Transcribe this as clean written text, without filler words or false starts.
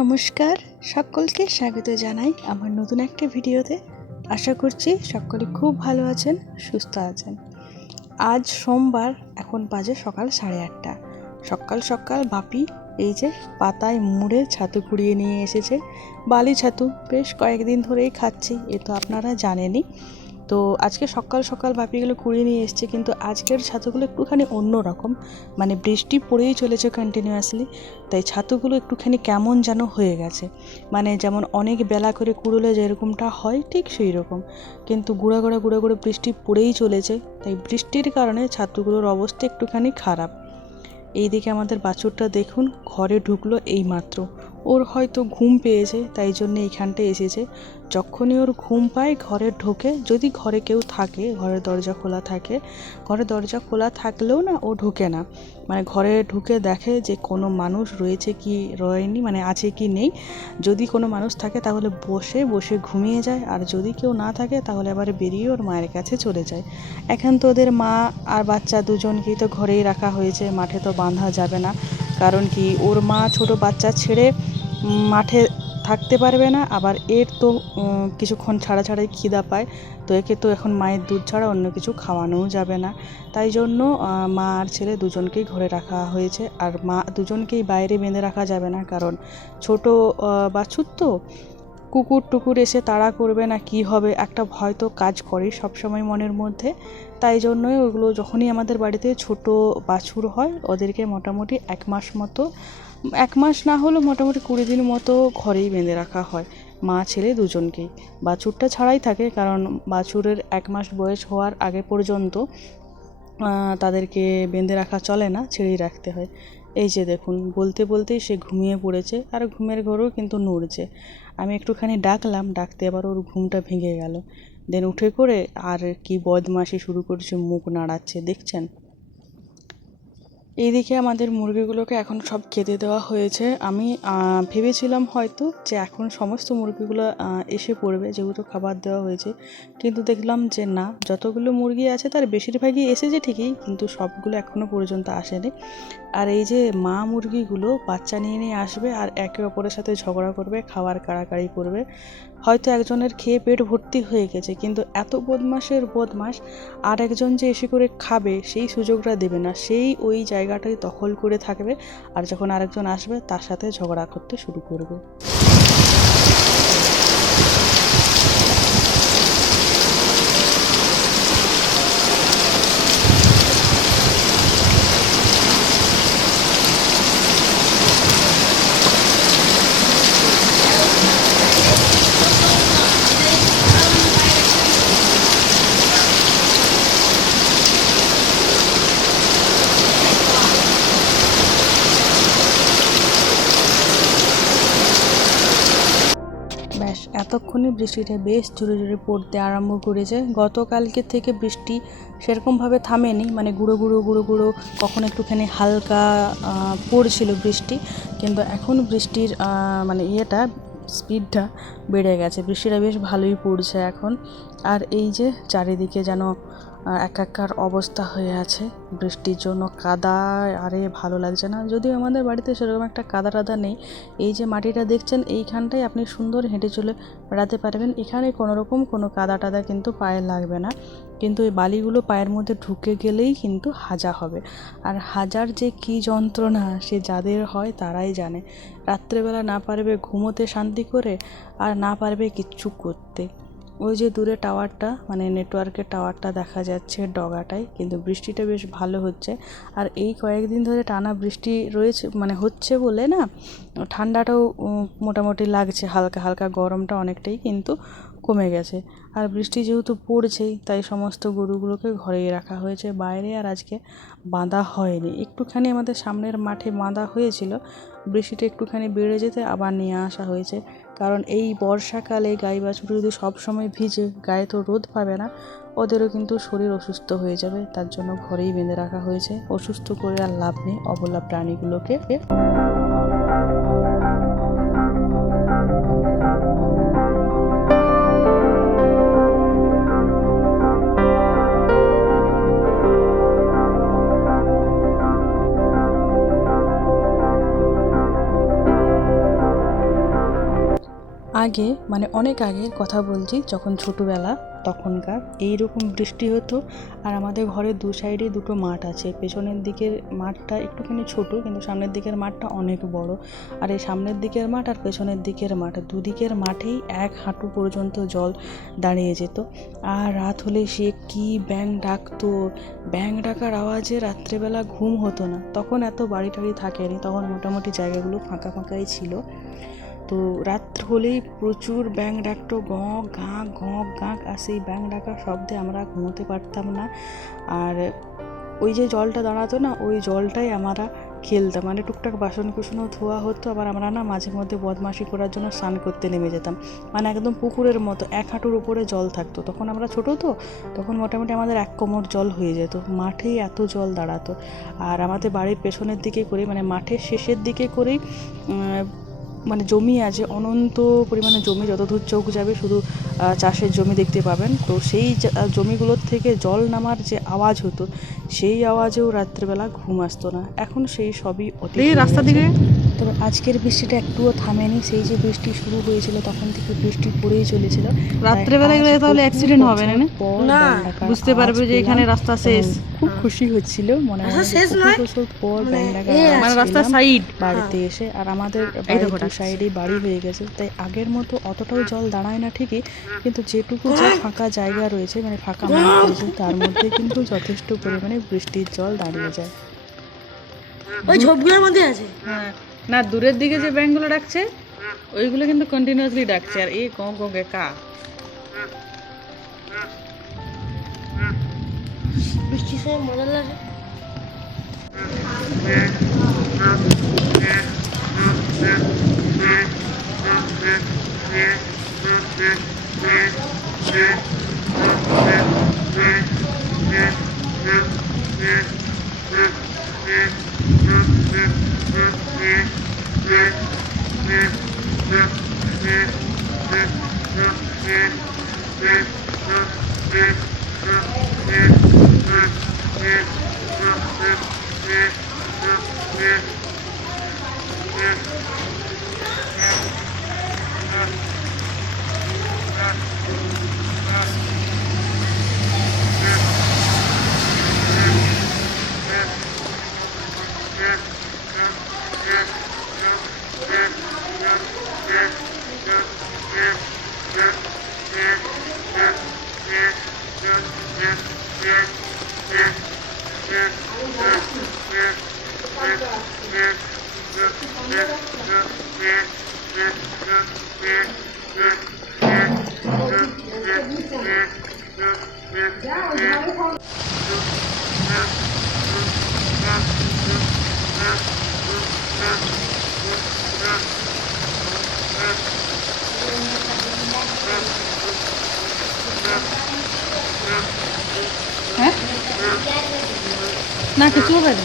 নমস্কার, সকলকে স্বাগত জানাই আমার নতুন একটা ভিডিওতে। আশা করছি সকলে খুব ভালো আছেন, সুস্থ আছেন। আজ সোমবার, এখন বাজে সকাল 8:30। সকাল সকাল বাপি এই যে পাতায় মুড়ে ছাতু কুড়িয়ে নিয়ে এসেছে। বালি ছাতু বেশ কয়েকদিন ধরেই খাচ্ছি, এ তো আপনারা জানেনই। তো আজকে সকাল সকাল বাপিগুলো কুড়িয়ে নিয়ে এসছে, কিন্তু আজকের ছাতুগুলো একটুখানি অন্য রকম। মানে বৃষ্টি পড়েই চলেছে কন্টিনিউয়াসলি, তাই ছাতুগুলো একটুখানি কেমন যেন হয়ে গেছে। মানে যেমন অনেক বেলা করে কুড়োলে যেরকমটা হয় ঠিক সেই রকম, কিন্তু গুঁড়া গুঁড়া বৃষ্টি পড়েই চলেছে, তাই বৃষ্টির কারণে ছাতুগুলোর অবস্থা একটুখানি খারাপ। এইদিকে আমাদের বাছুরটা দেখুন ঘরে ঢুকলো এইমাত্র। ওর হয়তো ঘুম পেয়েছে, তাই জন্য এইখানটায় এসেছে। যখনই ওর ঘুম পায় ঘরে ঢোকে, যদি ঘরে কেউ থাকে, ঘরের দরজা খোলা থাকে, ঘরের দরজা খোলা থাকলেও না ও ঢোকে না। মানে ঘরে ঢুকে দেখে যে কোনো মানুষ রয়েছে কি রয়নি, মানে আছে কি নেই। যদি কোনো মানুষ থাকে তাহলে বসে বসে ঘুমিয়ে যায়, আর যদি কেউ না থাকে তাহলে আবার বেরিয়ে ওর মায়ের কাছে চলে যায়। এখন তো ওদের মা আর বাচ্চা দুজনকেই তো ঘরেই রাখা হয়েছে, মাঠে তো বাঁধা যাবে না। কারণ কি, ওর মা ছোট বাচ্চা ছেড়ে মাঠে থাকতে পারবে না, আবার এর তো কিছুক্ষণ ছাড়া ছাড়াই খিদা পায়। তো একে তো এখন মায়ের দুধ ছাড়া অন্য কিছু খাওয়ানোও যাবে না। তাই জন্য মা আর ছেলে দুজনকেই ঘরে রাখা হয়েছে। আর মা দুজনকেই বাইরে বেঁধে রাখা যাবে না, কারণ ছোট বাছুর তো, কুকুর টুকুর এসে তাড়া করবে না কি হবে, একটা ভয় তো কাজ করে সবসময় মনের মধ্যে। তাই জন্যই ওগুলো যখনই আমাদের বাড়িতে ছোট বাছুর হয়, ওদেরকে মোটামুটি 1 মাস মতো, 1 মাস না হলেও মোটামুটি 20 দিন মতো ঘরেই বেঁধে রাখা হয়, মা ছেলে দুজনকেই। বাছুরটা ছাড়াই থাকে, কারণ বাছুরের 1 মাস বয়স হওয়ার আগে পর্যন্ত তাদেরকে বেঁধে রাখা চলে না, ছেড়েই রাখতে হয়। এই যে দেখুন, বলতে বলতেই সে ঘুমিয়ে পড়েছে, আর ঘুমের ঘরেও কিন্তু নড়ছে। আমি একটুখানি ডাকলাম, ডাকতে আবার ওর ঘুমটা ভেঙে গেল। দেন উঠে করে আর কি বদমাশি শুরু করছে, মুখ নাড়াচ্ছে, দেখছেন। এইদিকে আমাদের মুরগিগুলোকে এখন সব খেতে দেওয়া হয়েছে। আমি ভেবেছিলাম হয়তো যে এখন সমস্ত মুরগিগুলো এসে পড়বে, যেহেতু খাবার দেওয়া হয়েছে, কিন্তু দেখলাম যে না, যতগুলো মুরগি আছে তার বেশিরভাগই এসেছে ঠিকই, কিন্তু সবগুলো এখনও পর্যন্ত আসেনি। আর এই যে মা মুরগিগুলো বাচ্চা নিয়ে নিয়ে আসবে, আর একে অপরের সাথে ঝগড়া করবে, খাবার কাড়াকাড়ি করবে। হয়তো একজনের খেয়ে পেট ভর্তি হয়ে গেছে, কিন্তু এত বদমাশের বদমাশ আর একজন যে এসে করে খাবে সেই সুযোগটা দেবে না, সেই ওই জায়গাটাই দখল করে থাকবে, আর যখন আরেকজন আসবে তার সাথে ঝগড়া করতে শুরু করবে। ব্যাস, এতক্ষণে বৃষ্টিটা বেশ জোরে জোরে পড়তে আরম্ভ করেছে। গতকালকে থেকে বৃষ্টি সেরকমভাবে থামেনি, মানে গুঁড়ো গুঁড়ো গুঁড়ো গুঁড়ো কখন একটুখানি হালকা পড়ছিল বৃষ্টি, কিন্তু এখন বৃষ্টির মানে স্পিডটা বেড়ে গেছে, বৃষ্টিটা বেশ ভালোই পড়ছে এখন। আর এই যে চারিদিকে যেন একাকার অবস্থা হয়ে আছে বৃষ্টির জন্য, কাদা, আরে ভালো লাগছে না। যদিও আমাদের বাড়িতে সেরকম একটা কাদা টাদা নেই। এই যে মাটিটা দেখছেন, এইখানটায় আপনি সুন্দর হেঁটে চলে বেড়াতে পারবেন, এখানে কোনোরকম কোনো কাদা টাদা কিন্তু পায়ে লাগবে না। কিন্তু এই বালিগুলো পায়ের মধ্যে ঢুকে গেলেই কিন্তু হাজা হবে, আর হাজার যে কী যন্ত্রণা সে যাদের হয় তারাই জানে। রাত্রেবেলা না পারবে ঘুমোতে শান্তি করে, আর না পারবে কিচ্ছু করতে। ওই যে দূরে টাওয়ারটা, মানে নেটওয়ার্কের টাওয়ারটা দেখা যাচ্ছে ডগাটায়, কিন্তু বৃষ্টিটা বেশ ভালো হচ্ছে। আর এই কয়েকদিন ধরে টানা বৃষ্টি রয়েছে, মানে হচ্ছে বলে না, ঠান্ডাটাও মোটামুটি লাগছে, হালকা হালকা গরমটা অনেকটাই কিন্তু কমে গেছে। আর বৃষ্টি যেহেতু পড়ছেই, তাই সমস্ত গরুগুলোকে ঘরেই রাখা হয়েছে, বাইরে আর আজকে বাঁধা হয়নি। একটুখানি আমাদের সামনের মাঠে বাঁধা হয়েছিল, বৃষ্টিটা একটুখানি বেড়ে যেতে আবার নিয়ে আসা হয়েছে। কারণ এই বর্ষাকালে গাই বাছুর যদি সবসময় ভিজে, গায়ে তো রোদ পাবে না, ওদেরও কিন্তু শরীর অসুস্থ হয়ে যাবে, তার জন্য ঘরেই বেঁধে রাখা হয়েছে। অসুস্থ করে আর লাভ নেই অবলা প্রাণীগুলোকে। আগে মানে অনেক আগের কথা বলছি, যখন ছোটোবেলা তখনকার এইরকম বৃষ্টি হতো। আর আমাদের ঘরের দু সাইডে দুটো মাঠ আছে। পেছনের দিকের মাঠটা একটুখানি ছোট, কিন্তু সামনের দিকের মাঠটা অনেক বড়। আর এই সামনের দিকের মাঠ আর পেছনের দিকের মাঠ, দুদিকের মাঠেই এক হাঁটু পর্যন্ত জল দাঁড়িয়ে যেত। আর রাত হলে সে কি ব্যাঙ ডাকতো, ব্যাঙ ডাকার আওয়াজে রাত্রেবেলা ঘুম হতো না। তখন এত বাড়ি টাড়ি থাকেনি, তখন মোটামুটি জায়গাগুলো ফাঁকা ফাঁকাই ছিল। তো রাত্র হলেই প্রচুর ব্যাঙ ডাকতো, গঁ গাঁ। আর সেই ব্যাঙ ডাকার শব্দে আমরা ঘুমোতে পারতাম না। আর ওই যে জলটা দাঁড়াতো না, ওই জলটাই আমরা খেলতাম। মানে টুকটাক বাসন কুসনও ধোয়া হতো। আবার আমরা না মাঝে মধ্যে বদমাশি করার জন্য স্নান করতে নেমে যেতাম। মানে একদম পুকুরের মতো এক হাঁটুর উপরে জল থাকতো। তখন আমরা ছোটো তো, তখন মোটামুটি আমাদের এক কোমর জল হয়ে যেত। মাঠেই এত জল দাঁড়াতো। আর আমাদের বাড়ির পেছনের দিকে করে, মানে মাঠের শেষের দিকে করেই মানে জমি আছে, অনন্ত পরিমাণে জমি, যতদূর চোখ যাবে শুধু চাষের জমি দেখতে পাবেন। তো সেই জমিগুলোর থেকে জল নামার যে আওয়াজ হতো, সেই আওয়াজেও রাত্রেবেলা ঘুম আসতো না। এখন সেই সবই অতীত রাস্তা দিকে। তবে আজকের বৃষ্টিটা একটুও থামেনি। সেই যে বৃষ্টি শুরু হয়েছিল তখন থেকে বৃষ্টি পড়েই চলেছিল। রাত্রেবেলা গেলে তাহলে অ্যাক্সিডেন্ট হবে না? না, বুঝতে পারবে যে এখানে রাস্তা শেষ। খুব খুশি হচ্ছিল মনে হয়, শেষ নয়, বছর পর মানে রাস্তার সাইড বাড়িতে এসে। আর আমাদের বাড়ির সাইডেই বাড়ি হয়ে গেছে, তাই আগের মতো অতটাও জল দাঁড়ায় না ঠিকই, কিন্তু যেটুকু যা ফাঁকা জায়গা রয়েছে, মানে ফাঁকা মাঠ রয়েছে, তার মধ্যে কিন্তু যথেষ্ট পরিমাণে বৃষ্টির জল দাঁড়িয়ে যায়। ওই ঝোপগুলোর মধ্যে আছে। হ্যাঁ, না দূরের দিকে যে ব্যাঙগুলো ডাকছে ওইগুলো কিন্তু কন্টিনিউয়াসলি ডাকছে। আর এই গঁ গঁ গে কা, বৃষ্টির সময় মজা লাগে। হ্যাঁ না কিছু হবে না।